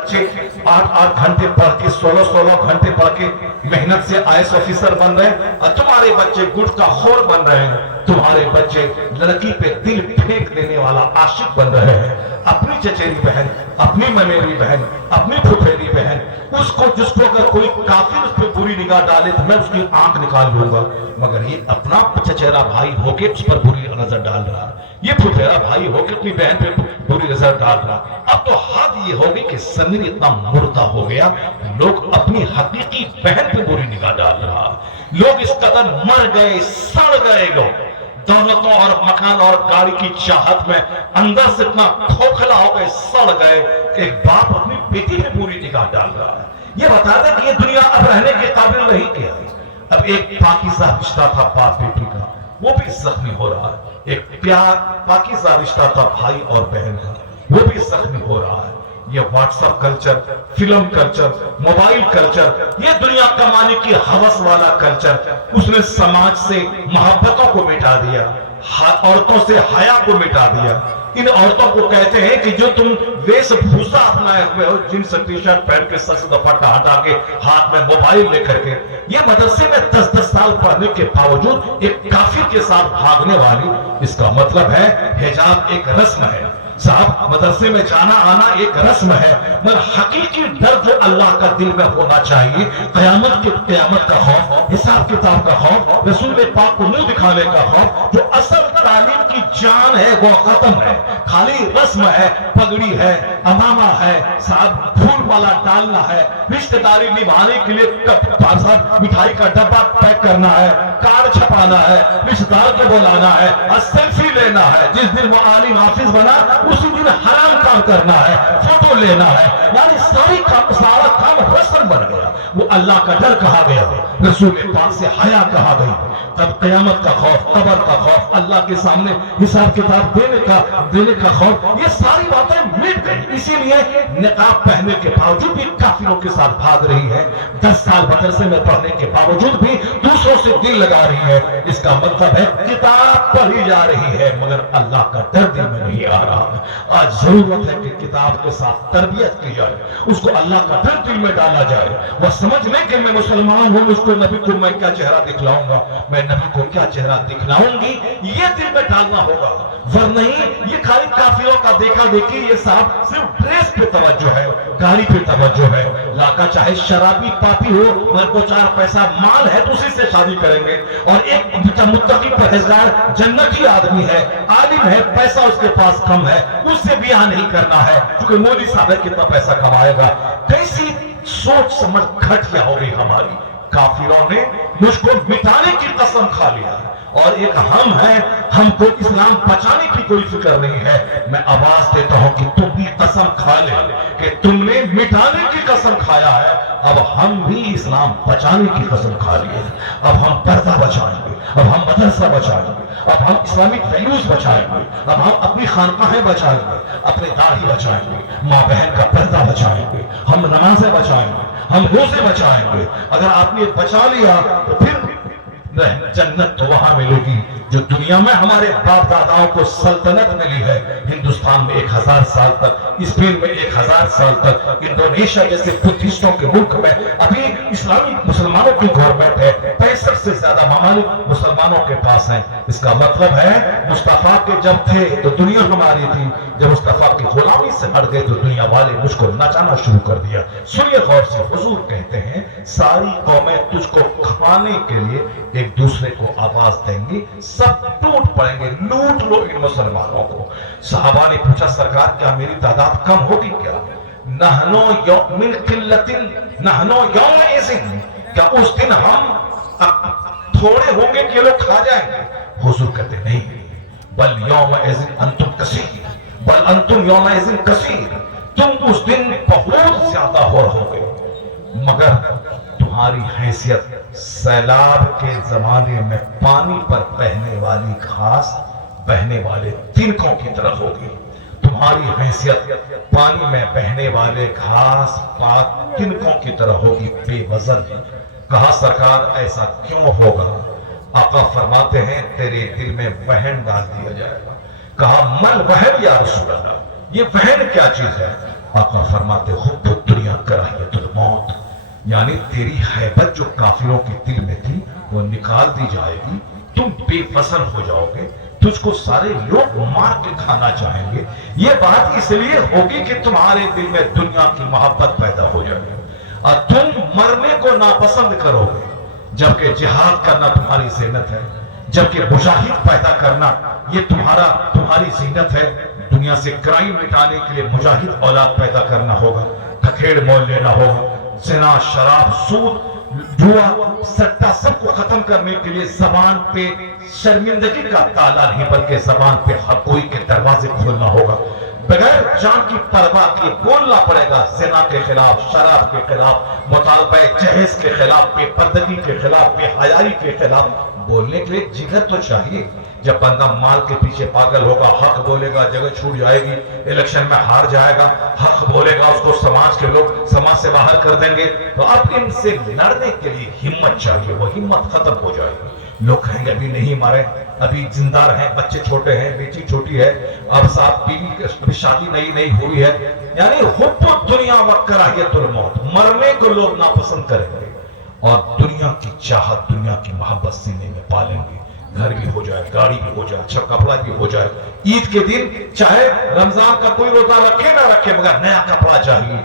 बच्चे 8-8 घंटे पढ़ के 16-16 घंटे पढ़ के मेहनत से आईएएस ऑफिसर बन रहे हैं और तुम्हारे बच्चे गुटखा खोर बन रहे हैं। तुम्हारे बच्चे लड़की पे दिल फेंक देने वाला आशिक बन रहे हैं। अपनी चचेरी बहन, अपनी ममेरी बहन, अपनी फुफेरी बहन, उसको जिसको अगर कोई काफिर उस पर बुरी निगाह डाले तो मैं उसकी आंख निकाल लूंगा, मगर ये अपना चचेरा भाई होके उस पर बुरी नजर डाल रहा है, ये फुफेरा भाई होके अपनी बहन पे बुरी नजर डाल रहा। अब तो हद ये होगी कि जमीन इतना मुर्दा हो गया, लोग अपनी हकीकी बहन पे बुरी निगाह डाल रहा। लोग इस कदर मर गए, सड़ गए, लोग दौलतों और मकान और गाड़ी की चाहत में अंदर से इतना खोखला हो गए, सड़ गए। एक बाप अपनी बेटी पे बुरी निगाह डाल रहा है। ये बता दे कि ये दुनिया अब रहने के काबिल नहीं क्या है। अब एक पाकिज़ा रिश्ता था बाप बेटी का, वो भी जख्मी हो रहा है। एक प्यार पाकिज़ा रिश्ता था भाई और बहन का, वो भी जख्मी हो रहा है। ये WhatsApp culture, film culture, mobile culture, ये दुनिया कमाने की हवस वाला कल्चर, उसने समाज से मोहब्बतों को मिटा दिया, औरतों से हया को मिटा दिया। इन औरतों को कहते हैं कि जो तुम वेशभूषा अपनाए हुए हो, जींस टी शर्ट पहन के सर से दुपट्टा हटा के हाथ में मोबाइल लेकर के, ये मदरसे में 10-10 साल पढ़ने के बावजूद एक काफिर के साथ भागने वाली, इसका मतलब है हिजाब एक रस्म है साहब, मदरसे में जाना आना एक रस्म है, मगर हकीकी डर जो अल्लाह का दिल में होना चाहिए, क़यामत का खौफ, हिसाब किताब का खौफ, रसूल पाक को मुंह दिखाने का खौफ, जो असल तालीम की जान है वो खत्म है। खाली रस्म है, पगड़ी है, अमामा है साहब, फूल वाला डालना है, रिश्तेदारी निभाने के लिए मिठाई का डब्बा पैक करना है, कार्ड छपाना है, रिश्तेदार को बुलाना है और सेल्फी लेना है। जिस दिन वो आलिम हाफिज बना उसी दिन हराम काम करना है, फोटो लेना है, यानी सारा काम रस्म बन गया। वो अल्लाह का डर कहा गया, रसूल पाक से हया कहा गई। तब क़यामत का खौफ, कब्र का खौफ, अल्लाह के सामने हिसाब किताब देने का खौफ, ये सारी बातें मिट गई। इसीलिए निकाब पहनने के बावजूद भी काफिरों के साथ भाग रही है, 10 साल मदरसे में पढ़ने के बावजूद भी दूसरों से दिल लगा रही है। इसका मतलब है किताब पढ़ी जा रही है मगर अल्लाह का डर दिल में नहीं आ रहा। आज जरूरत है कि किताब के साथ तरबियत की जाए, उसको अल्लाह का डर दिल में डाला जाए। वह समझ ले कि मैं मुसलमान हूं, उसको नबी को मैं क्या चेहरा दिखलाऊंगा, मैं नबी को क्या चेहरा दिखलाऊंगी, ये दिल में डालना होगा। वरना ये खाली काफिरों का देखा देखी, ये साहब सिर्फ ड्रेस पे तवज्जो है, गाड़ी पे तवज्जो है। लाका चाहे शराबी पापी हो, मगर को 4 पैसा माल है तो उसी से शादी करेंगे। और एक मुत्तकी परहेजगार जन्नती आदमी है, आलिम है, पैसा उसके पास कम है, उससे ब्याह नहीं करना है क्योंकि मोदी साहब है कितना पैसा कमाएगा। कैसी सोच समझ घटिया हो गई हमारी। काफिरों ने मुझको मिटाने की कसम खा लिया और एक हम हैं, हमको इस्लाम बचाने की कोई फिक्र नहीं है। मैं आवाज देता हूं कि तुम भी कसम खा ले कि तुमने मिटाने की कसम खाया है, अब हम भी इस्लाम बचाने की कसम खा लिए। अब हम पर्दा बचाएंगे, अब हम मदरसा बचाएंगे, अब हम इस्लामिक वैल्यूज बचाएंगे, अब हम अपनी खानकाहें बचाएंगे, अपने दाढ़ी बचाएंगे, माँ बहन का पर्दा बचाएंगे, हम नमाजें बचाएंगे, हम रोजे बचाएंगे। अगर आपने बचा लिया तो फिर जन्नत तो वहां मिलेगी जो दुनिया में हमारे बाप दादाओं को सल्तनत मिली है। हिंदुस्तान में 1000 साल तक, स्पेन में 1000 साल तक, इंडोनेशिया जैसे बुद्धिस्टों के मुल्क में अभी इस्लामी मुसलमानों की गवर्नमेंट है। 65 से ज्यादा ममालिक मुसलमानों के पास हैं। इसका मतलब है मुस्तफा के जब थे तो दुनिया हमारी थी, जब मुस्तफा की गुलामी से हट गए तो दुनिया वाले मुझको नचाना शुरू कर दिया। सुनिए गौर से, हुजूर कहते हैं सारी कौमें तुझको खाने के लिए एक दूसरे को आवाज देंगी, सब टूट पड़ेंगे, लूट लो इन मुसलमानों को। सहाबा ने पूछा सरकार क्या मेरी तादाद कम होगी क्या? नहनो यौमिन किल्लतिन नहनो यौमइज़िन, क्या उस दिन हम थोड़े होंगे कि लोग खा जाएंगे? हुजूर कहते नहीं, बल यौमइज़िन अंतुम कसीर, बल अंतुम यौमइज़िन कसीर, तुम उस दिन बहुत ज्यादा होगे मगर तुम्हारी हैसियत सैलाब के जमाने में पानी पर बहने वाली घास बहने वाले तिनकों की तरह होगी। तुम्हारी हैसियत पानी में बहने वाले घास पात तिनकों की तरह होगी, बेवजन। कहा सरकार ऐसा क्यों होगा? आका फरमाते हैं तेरे दिल में वहन डाल दिया जाएगा। कहा मन वहन या रसूल अल्लाह, ये वहन क्या चीज है? आका फरमाते हुब्बु दुनिया कराहियतुल मौत, यानी तेरी हैबत जो काफिरों के दिल में थी वो निकाल दी जाएगी, तुम बेफसल हो जाओगे, तुझको सारे लोग मार के खाना चाहेंगे। ये बात इसलिए होगी कि तुम्हारे दिल में दुनिया की मोहब्बत पैदा हो जाएगी और तुम मरने को नापसंद करोगे, जबकि जिहाद करना तुम्हारी ज़ीनत है, जबकि मुजाहिद पैदा करना ये तुम्हारी ज़ीनत है। दुनिया से क्राइम मिटाने के लिए मुजाहिद औलाद पैदा करना होगा, खखेड़ मोल लेना होगा, ज़िना, शराब, सूद, जुआ, सट्टा सबको खत्म करने के लिए जबान पे शर्मिंदगी का ताला नहीं बल्कि जबान पे हक़ोई के दरवाजे खोलना होगा, बगैर जान की परवाह किए बोलना पड़ेगा ज़िना के खिलाफ, शराब के खिलाफ, मुतालबा जहेज के खिलाफ, बेपर्दगी के खिलाफ, बेहयाई के खिलाफ। बोलने के लिए जिगर तो चाहिए। जब बंदा माल के पीछे पागल होगा, हक बोलेगा, जगह छूट जाएगी, इलेक्शन में हार जाएगा, हक बोलेगा, उसको समाज के लोग समाज से बाहर कर देंगे, तो अब इनसे लड़ने के लिए हिम्मत चाहिए, वो हिम्मत खत्म हो जाएगी। लोग कहेंगे अभी नहीं मारे, अभी जिंदा हैं, बच्चे छोटे हैं, बेटी छोटी है, अब साथ बीवी अभी शादी नई हुई है, यानी हुब्बु दुनिया व कराहियतुल मौत, मरने को लोग नापसंद करेंगे और दुनिया की चाहत, दुनिया की मोहब्बत सीने में पालेंगे। घर भी हो जाए, गाड़ी भी हो जाए, अच्छा कपड़ा भी हो जाए, ईद के दिन चाहे रमजान का कोई रोजा रखे ना रखे मगर नया कपड़ा चाहिए,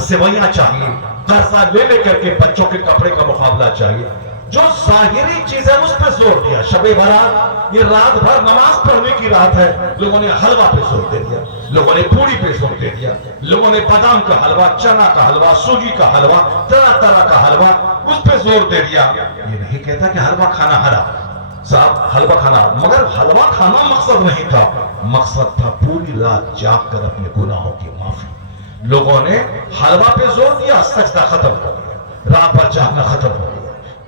सेवैयां चाहिए, कर्जा ले लेकर के बच्चों के कपड़े का मुकाबला चाहिए। जो जाहिरी चीज है उस पर जोर दिया। शबे बारात ये रात भर नमाज पढ़ने की रात है, लोगों ने हलवा पे जोर दे दिया, लोगों ने पूरी पे जोर दे दिया, लोगों ने बादाम का हलवा, चना का हलवा, सूजी का हलवा, तरह तरह का हलवा उस पे जोर दे दिया। ये नहीं कहता कि हलवा खाना हराम, साहब हलवा खाना, मगर हलवा खाना मकसद नहीं था, मकसद था पूरी रात जाग कर अपने गुनाहों की माफी। लोगों ने हलवा पे जोर दिया, सजदा खत्म हो गया, रात भर जागना खत्म हो गया।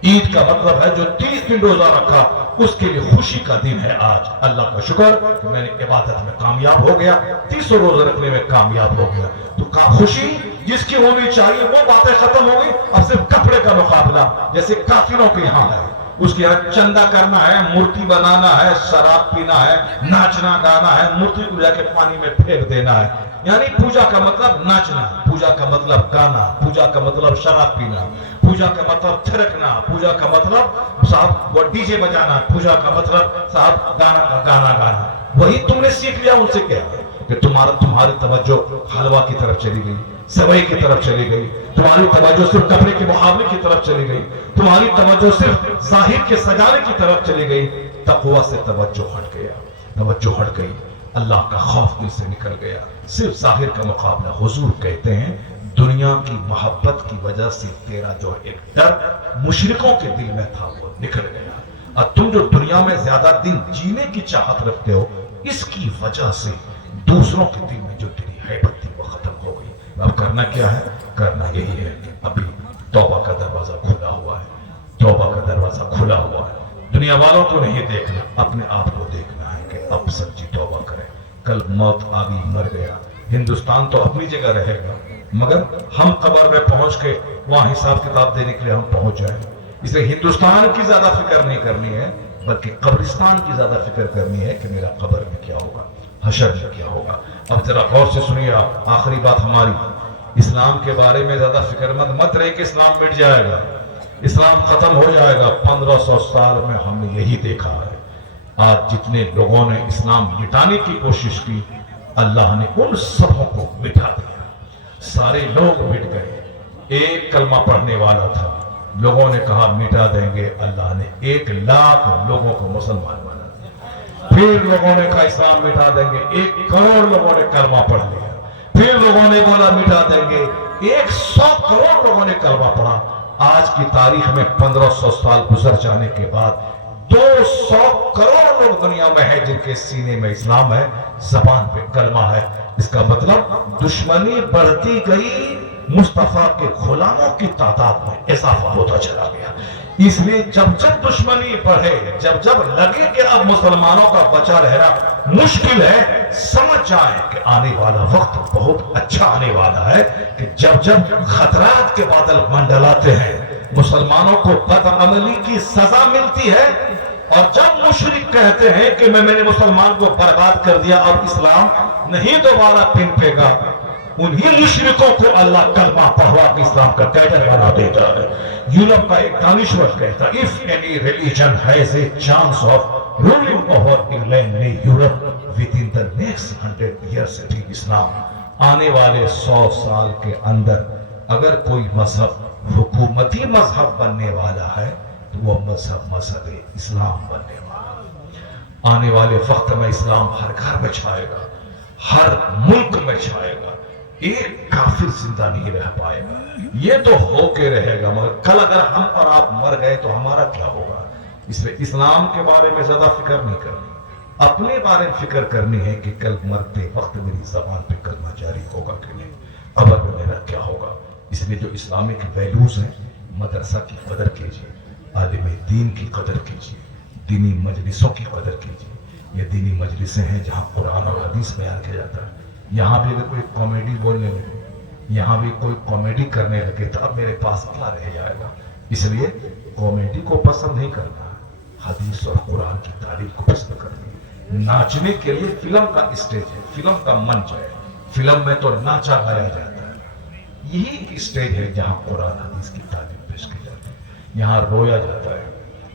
ईद का मतलब है जो 30 दिन रोजा रखा उसके लिए खुशी का दिन है आज। अल्लाह का शुक्र कि मैंने इबादत में कामयाब हो गया, 30 रोजा रखने में कामयाब हो गया। तो खुशी जिसकी होनी चाहिए वो बातें खत्म हो गई। अब सिर्फ कपड़े का मुकाबला जैसे काफिरों के यहाँ है, उसके यहाँ चंदा करना है, मूर्ति बनाना है, शराब पीना है, नाचना गाना है, मूर्ति को जाके पानी में फेंक देना है। यानी पूजा का मतलब नाचना, पूजा का मतलब गाना, पूजा का मतलब शराब पीना, पूजा का मतलब थिरकना, पूजा का मतलब साहब वो डीजे बजाना, पूजा का मतलब साहब गाना गाना। वही तुमने सीख लिया उनसे क्या कि तुम्हारी तवज्जो हलवा की तरफ चली गई, सेवई की तरफ चली गई, तुम्हारी तवज्जो सिर्फ कपड़े के मुकाबले की तरफ चली गई, तुम्हारी तवज्जो सिर्फ जाहिर के सजाने की तरफ चली गई। तकवा से तवज्जो हट गई, अल्लाह का खौफ दिल से निकल गया, सिर्फ जाहिर का मुकाबला। हुजूर कहते हैं दुनिया की मोहब्बत की वजह से तेरा जो एक डर मुशरिकों के दिल में था वो निकल गया, और तुम जो दुनिया में ज्यादा दिन जीने की चाहत रखते हो इसकी वजह से दूसरों के दिल में जो तेरी हैबत थी वो खत्म हो गई। अब करना क्या है? करना यही है कि अभी तौबा का दरवाजा खुला हुआ है, तौबा का दरवाजा खुला हुआ है। दुनिया वालों को नहीं देखना, अपने आप को देखना है कि अब सच्ची तौबा करें। कल मौत आ गई, मर गया, हिंदुस्तान तो अपनी जगह रहेगा, मगर हम कब्र में पहुंच के वहां हिसाब किताब देने के लिए हम पहुंच जाए। इसलिए हिंदुस्तान की ज्यादा फिक्र नहीं करनी है, बल्कि कब्रिस्तान की ज्यादा फिक्र करनी है कि मेरा कब्र में क्या होगा, हशर में क्या होगा। अब जरा गौर से सुनिए, आखिरी बात हमारी, इस्लाम के बारे में ज्यादा फिक्रमंद मत रहे कि इस्लाम मिट जाएगा, इस्लाम खत्म हो जाएगा। 1500 साल में हमने यही देखा है। आज जितने लोगों ने इस्लाम मिटाने की कोशिश की, अल्लाह ने उन सबों को मिटा दिया, सारे लोग मिट गए। एक कलमा पढ़ने वाला था, लोगों ने कहा मिटा देंगे, अल्लाह ने 1 लाख लोगों को मुसलमान बना दिया। फिर लोगों ने कहा इस्लाम मिटा देंगे, 1 करोड़ लोगों ने कलमा पढ़ लिया। फिर लोगों ने बोला मिटा देंगे, 100 करोड़ लोगों ने कलमा पढ़ा। आज की तारीख में 1500 साल गुजर जाने के बाद 200 करोड़ लोग दुनिया में है जिनके सीने में इस्लाम है, जबान पे कलमा है। इसका मतलब दुश्मनी बढ़ती गई, मुस्तफा के गुलामों की तादाद में इजाफा होता चला गया। इसलिए जब जब दुश्मनी बढ़े, जब जब लगे कि अब मुसलमानों का बचा रहना मुश्किल है, समझ जाए कि आने वाला वक्त बहुत अच्छा आने वाला है, कि जब जब खतरात के बादल मंडलाते हैं, मुसलमानों को बदअमली की सजा मिलती है, और जब मुशरिक कहते हैं कि मैंने मुसलमान को बर्बाद कर दिया, अब इस्लाम नहीं दोबारा पनपेगा, انہی مشرکوں کو اللہ کلمہ پڑھوا کے اسلام کا کیڈر بنا دیتا ہے. یورپ کا ایک دانشور کہتا ہے if any religion has a chance of ruling over England میں Europe within the next 100 years it is Islam. آنے والے 100 سال کے اندر اگر کوئی مذہب حکومتی مذہب بننے والا ہے تو وہ مذہب اسلام بننے والا ہے. آنے والے وقت میں اسلام ہر گھر میں چھائے گا, ہر ملک میں چھائے گا. ایک کافر زندہ نہیں رہ پائے گا. یہ تو ہو کے رہے گا, مگر کل اگر ہم اور آپ مر گئے تو ہمارا کیا ہوگا؟ اس لیے اسلام کے بارے میں زیادہ فکر نہیں کرنی, اپنے بارے میں فکر کرنی ہے کہ کل مرتے وقت میری زبان پہ کلمہ جاری ہوگا کہ نہیں, قبر میں میرا کیا ہوگا. اس لیے جو اسلامک ویلیوز ہیں, مدرسہ کی قدر کیجیے, عالم دین کی قدر کیجیے, دینی مجلسوں کی قدر کیجیے. یہ دینی مجلسیں ہیں جہاں قرآن اور حدیث بیان کیا جاتا ہے. یہاں بھی اگر کوئی کامیڈی بولنے لگے, یہاں بھی کوئی کامیڈی کرنے لگے تو اب میرے پاس کیا رہ جائے گا. اس لیے کامیڈی کو پسند نہیں کرنا, حدیث اور قرآن کی تعلیم کو پسند کرنا. ناچنے کے لیے فلم کا اسٹیج ہے, فلم کا منچ ہے, فلم میں تو ناچا گایا جاتا ہے. یہی ایک اسٹیج ہے جہاں قرآن حدیث کی تعلیم پیش کی جاتی ہے. یہاں رویا جاتا ہے,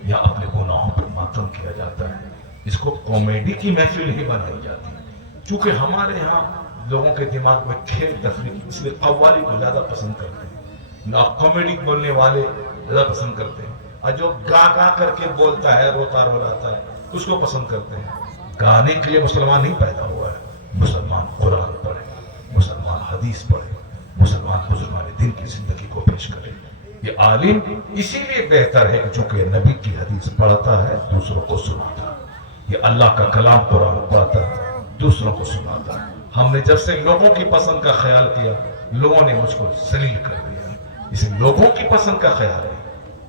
یہاں اپنے گناہوں پر ماتم کیا جاتا ہے. اس کو کامیڈی کی محفل ہی بنائی جاتی ہے. چونکہ ہمارے یہاں لوگوں کے دماغ میں کھیل تفریح, اس لیے قوالی کو زیادہ پسند کرتے ہیں, کامیڈی بولنے والے زیادہ پسند کرتے ہیں. اور جو گا گا کر کے بولتا ہے, روتا رولاتا ہے, اس کو پسند کرتے ہیں. گانے کے لیے مسلمان نہیں پیدا ہوا ہے. مسلمان قرآن پڑھے, مسلمان حدیث پڑھے, مسلمان بزرگان دین کی زندگی کو پیش کرے. یہ عالم اسی لیے بہتر ہے کہ چونکہ نبی کی حدیث پڑھتا ہے, دوسروں کو سناتا ہے. یہ اللہ کا کلام قرآن پڑھتا ہے, دوسروں کو سناتا ہے. ہم نے جب سے لوگوں کی پسند کا خیال کیا, لوگوں نے مجھ کو ذلیل کر دیا. اسے لوگوں کی پسند کا خیال ہے,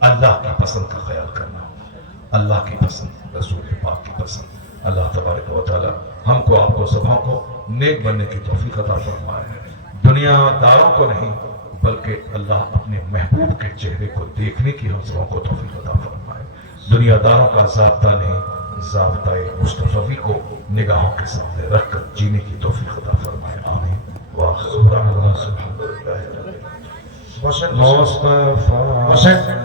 اللہ کی پسند کا خیال کرنا, اللہ کی پسند, رسول پاک کی پسند. اللہ تبارک و تعالی ہم کو, آپ کو, سبھوں کو نیک بننے کی توفیق عطا فرمائے. دنیا داروں کو نہیں بلکہ اللہ اپنے محبوب کے چہرے کو دیکھنے کی ہم سبوں کو توفیق عطا فرمائے. دنیا داروں کا ضابطہ نہیں, ضابطۂ مصطفی کو نگاہوں کے سامنے رکھ کر جینے کی توفیق عطا فرمائے. آمین. وآخر دعوانا الحمدللہ رب العالمین. مصطفیٰ